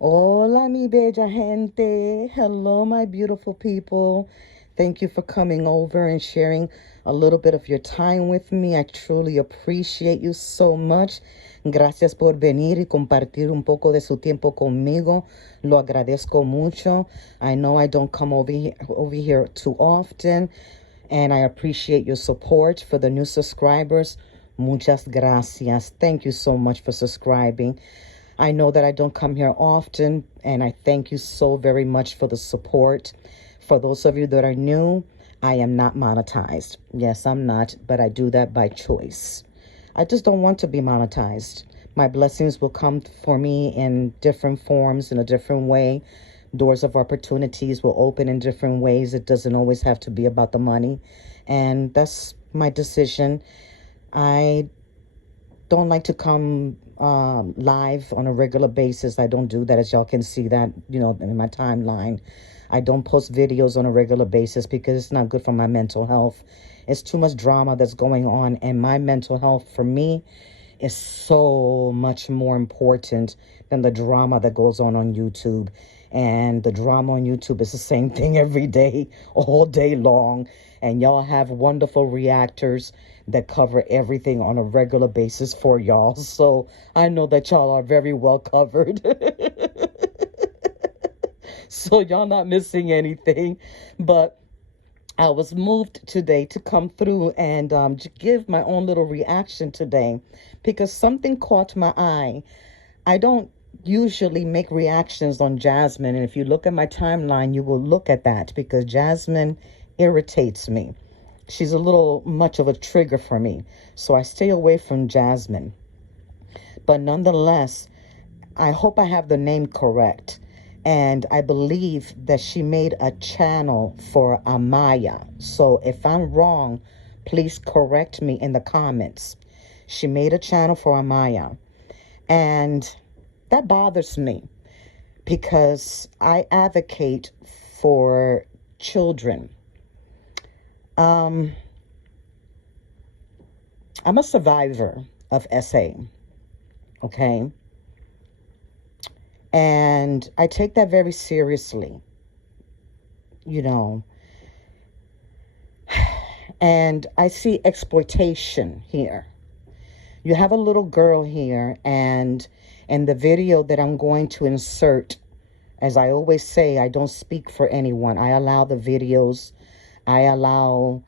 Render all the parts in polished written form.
Hola, mi bella gente. Hello, my beautiful people. Thank you for coming over and sharing a little bit of your time with me. I truly appreciate you so much. Gracias por venir y compartir un poco de su tiempo conmigo. Lo agradezco mucho. I know I don't come over here too often, and I appreciate your support. For the new subscribers, muchas gracias. Thank you so much for subscribing. I know that I don't come here often, and I thank you so very much for the support. For those of you that are new, I am not monetized. Yes, I'm not, but I do that by choice. I just don't want to be monetized. My blessings will come for me in different forms, in a different way. Doors of opportunities will open in different ways. It doesn't always have to be about the money. And that's my decision. I don't like to come live on a regular basis. I don't do that, as y'all can see that, in my timeline. I don't post videos on a regular basis because it's not good for my mental health. It's too much drama that's going on, and my mental health for me is so much more important than the drama that goes on YouTube. And the drama on YouTube is the same thing every day, all day long. And y'all have wonderful reactors that cover everything on a regular basis for y'all. So I know that y'all are very well covered. So y'all not missing anything. But I was moved today to come through and give my own little reaction today because something caught my eye. I don't usually make reactions on Jasmine, and if you look at my timeline, you will look at that because Jasmine irritates me. She's a little much of a trigger for me, so I stay away from Jasmine. But nonetheless, I hope I have the name correct. And I believe that she made a channel for Amayah. So if I'm wrong, please correct me in the comments. She made a channel for Amayah. And that bothers me because I advocate for children. I'm a survivor of SA, okay? And I take that very seriously, you know. And I see exploitation here. You have a little girl here, and in the video that I'm going to insert, as I always say, I don't speak for anyone. I allow the videos, I allow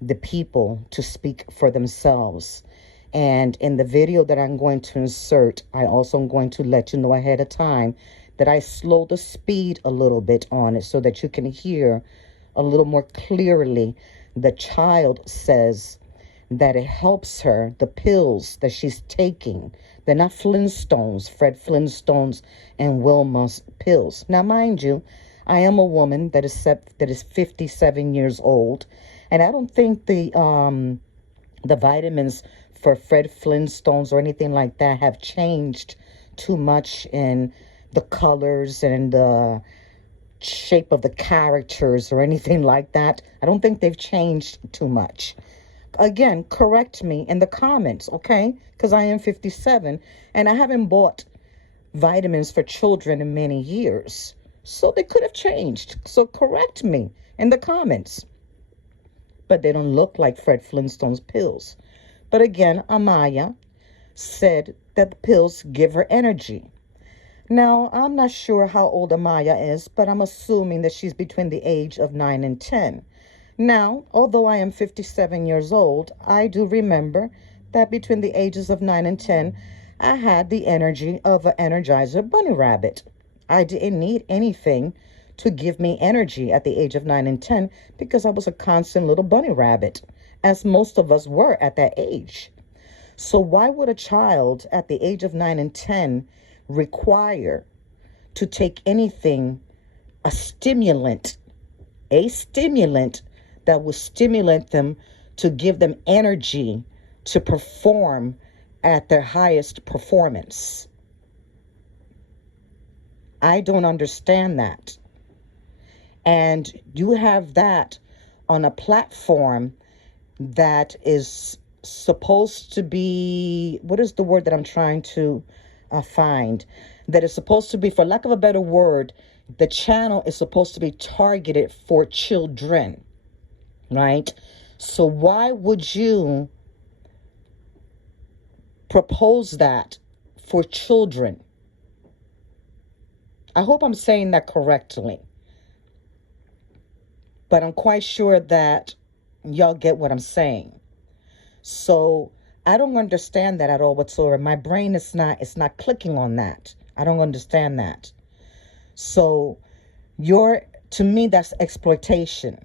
the people to speak for themselves. And in the video that I'm going to insert, I also am going to let you know ahead of time that I slow the speed a little bit on it so that you can hear a little more clearly. The child says that it helps her, the pills that she's taking. They're not Flintstones, Fred Flintstone's and Wilma's pills. Now, mind you, I am a woman that is 57 years old, and I don't think the vitamins for Fred Flintstones or anything like that have changed too much in the colors and the shape of the characters or anything like that. I don't think they've changed too much. Again, correct me in the comments, okay? Because I am 57 and I haven't bought vitamins for children in many years. So they could have changed. So correct me in the comments. But they don't look like Fred Flintstone's pills. But again, Amayah said that the pills give her energy. Now, I'm not sure how old Amayah is, but I'm assuming that she's between the age of 9 and 10. Now, although I am 57 years old, I do remember that between the ages of 9 and 10, I had the energy of an Energizer bunny rabbit. I didn't need anything to give me energy at the age of 9 and 10 because I was a constant little bunny rabbit, as most of us were at that age. So why would a child at the age of 9 and 10 require to take anything, a stimulant that will stimulate them to give them energy to perform at their highest performance? I don't understand that. And you have that on a platform that is supposed to be, what is the word that I'm trying to find that is supposed to be, for lack of a better word, the channel is supposed to be targeted for children, right? So why would you propose that for children? I hope I'm saying that correctly, but I'm quite sure that y'all get what I'm saying. So I don't understand that at all whatsoever. My brain is not, it's not clicking on that. I don't understand that. So to me, that's exploitation.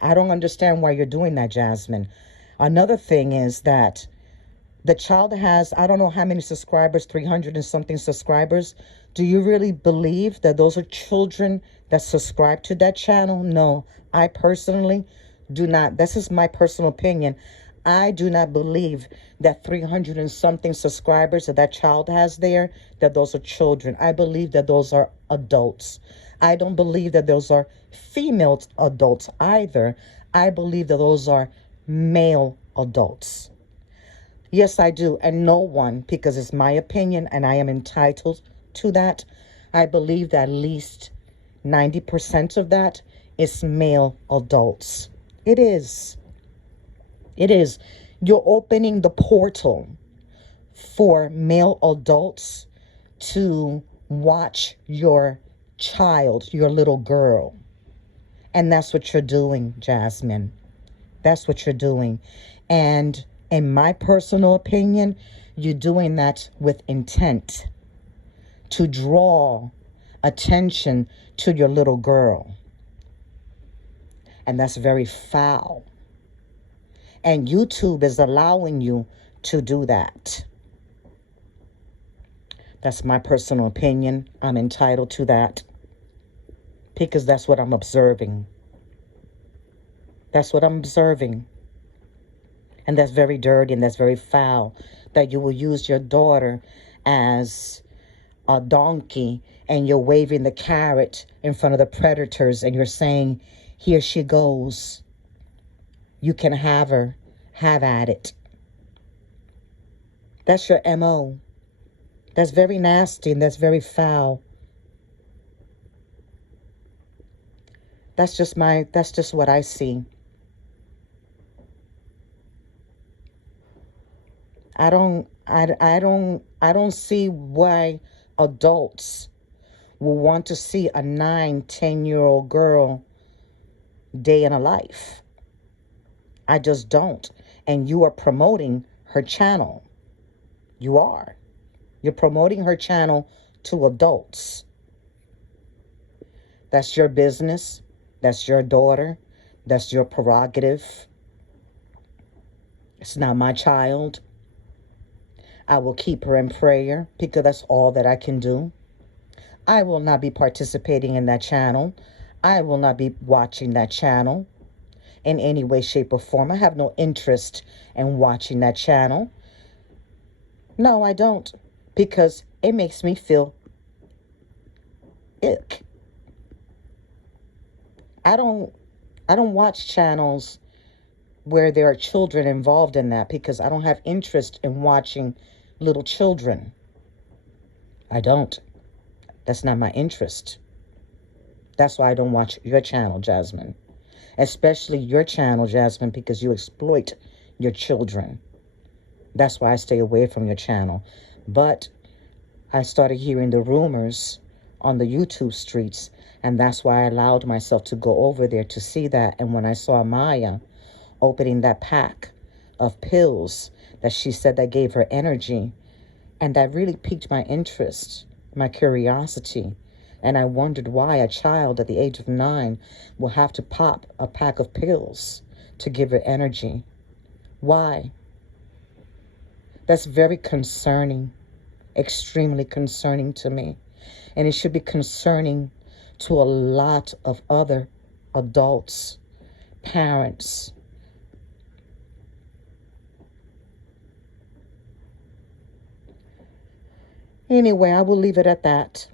I don't understand why you're doing that, Jasmine. Another thing is that the child has, I don't know how many subscribers, 300 and something subscribers. Do you really believe that those are children that subscribe to that channel? No, I personally do not. This is my personal opinion. I do not believe that 300 and something subscribers that child has there, that those are children. I believe that those are adults. I don't believe that those are female adults either. I believe that those are male adults. Yes, I do. And no one, because it's my opinion and I am entitled to that, I believe that at least 90% of that is male adults. It is. It is. You're opening the portal for male adults to watch your child, your little girl. And that's what you're doing, Jasmine. That's what you're doing. And in my personal opinion, you're doing that with intent to draw attention to your little girl. And that's very foul. And YouTube is allowing you to do that. That's my personal opinion. I'm entitled to that because that's what I'm observing. That's what I'm observing. And that's very dirty and that's very foul, that you will use your daughter as a donkey and you're waving the carrot in front of the predators and you're saying, here she goes. You can have her. Have at it. That's your MO. That's very nasty and that's very foul. That's just what I see. I don't see why adults will want to see a 9-10-year-old girl day in a life. I just don't. And you are promoting her channel. You are. You're promoting her channel to adults. That's your business. That's your daughter. That's your prerogative. It's not my child. I will keep her in prayer because that's all that I can do. I will not be participating in that channel. I will not be watching that channel in any way, shape, or form. I have no interest in watching that channel. No, I don't, because it makes me feel ick. I don't watch channels where there are children involved in that because I don't have interest in watching little children. I don't. That's not my interest. That's why I don't watch your channel, Jasmine. Especially your channel, Jasmine, because you exploit your children. That's why I stay away from your channel. But I started hearing the rumors on the YouTube streets, and that's why I allowed myself to go over there to see that. And when I saw Amayah opening that pack of pills that she said that gave her energy, and that really piqued my interest, my curiosity. And I wondered why a child at the age of 9 will have to pop a pack of pills to give her energy. Why? That's very concerning, extremely concerning to me. And it should be concerning to a lot of other adults, parents. Anyway, I will leave it at that.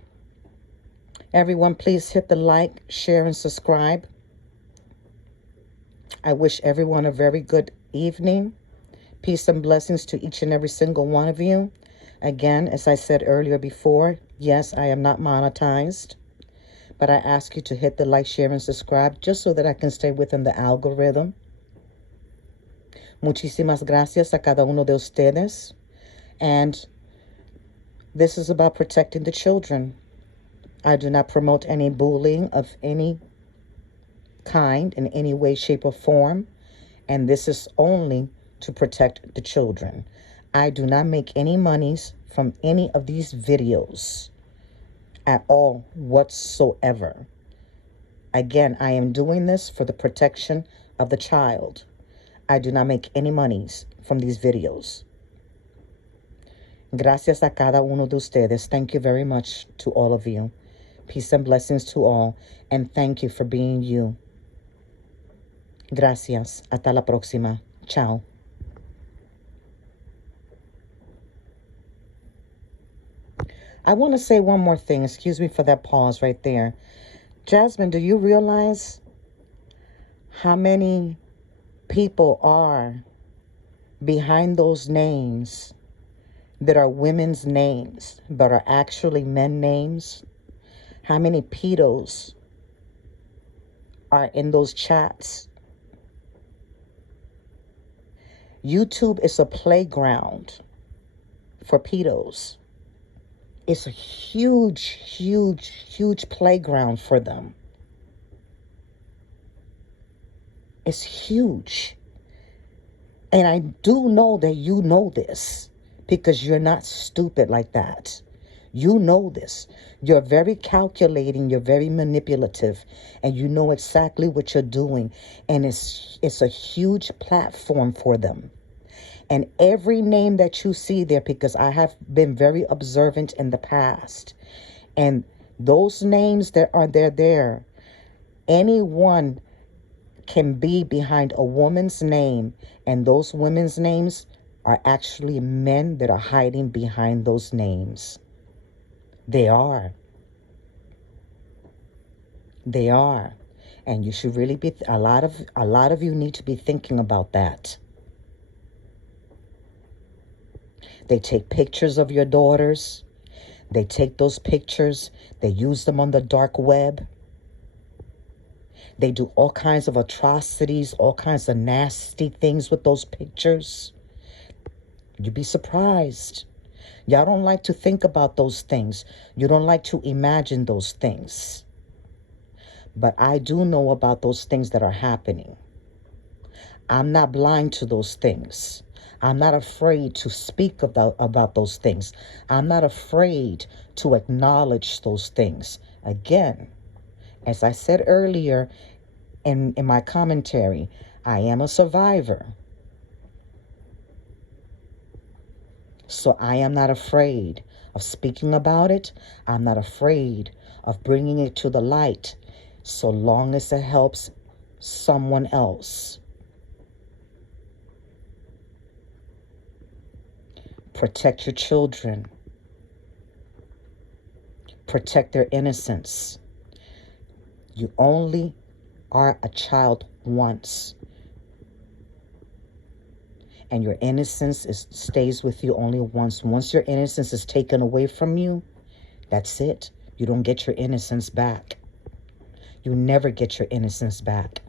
Everyone, please hit the like, share, and subscribe. I wish everyone a very good evening. Peace and blessings to each and every single one of you. Again, as I said earlier before, yes, I am not monetized, but I ask you to hit the like, share, and subscribe just so that I can stay within the algorithm. Muchísimas gracias a cada uno de ustedes. And this is about protecting the children. I do not promote any bullying of any kind in any way, shape, or form. And this is only to protect the children. I do not make any monies from any of these videos at all whatsoever. Again, I am doing this for the protection of the child. I do not make any monies from these videos. Gracias a cada uno de ustedes. Thank you very much to all of you. Peace and blessings to all. And thank you for being you. Gracias. Hasta la próxima. Ciao. I want to say one more thing. Excuse me for that pause right there. Jasmine, do you realize how many people are behind those names that are women's names but are actually men names? How many pedos are in those chats? YouTube is a playground for pedos. It's a huge, huge, huge playground for them. It's huge. And I do know that you know this because you're not stupid like that. You know this. You're very calculating. You're very manipulative. And you know exactly what you're doing. And it's a huge platform for them. And every name that you see there, because I have been very observant in the past, and those names that are there, anyone can be behind a woman's name, and those women's names are actually men that are hiding behind those names. They are. They are. And you should really be, a lot of you need to be thinking about that. They take pictures of your daughters. They take those pictures. They use them on the dark web. They do all kinds of atrocities, all kinds of nasty things with those pictures. You'd be surprised. Y'all don't like to think about those things. You don't like to imagine those things. But I do know about those things that are happening. I'm not blind to those things. I'm not afraid to speak about those things. I'm not afraid to acknowledge those things. Again, as I said earlier in my commentary, I am a survivor. So I am not afraid of speaking about it. I'm not afraid of bringing it to the light, so long as it helps someone else. Protect your children. Protect their innocence. You only are a child once. And your innocence stays with you only once. Once your innocence is taken away from you, that's it. You don't get your innocence back. You never get your innocence back.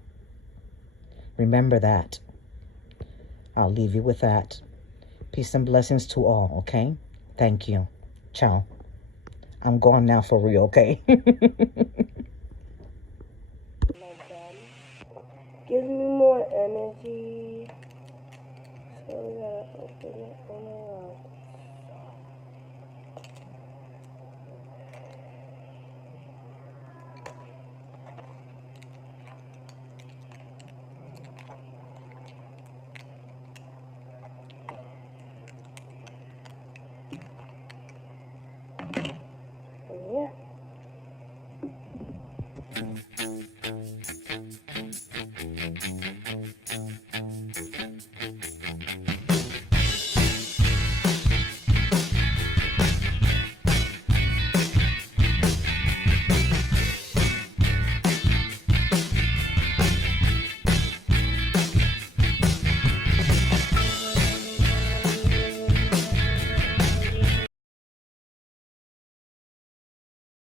Remember that. I'll leave you with that. Peace and blessings to all, okay? Thank you. Ciao. I'm gone now for real, okay? Gives me more energy. So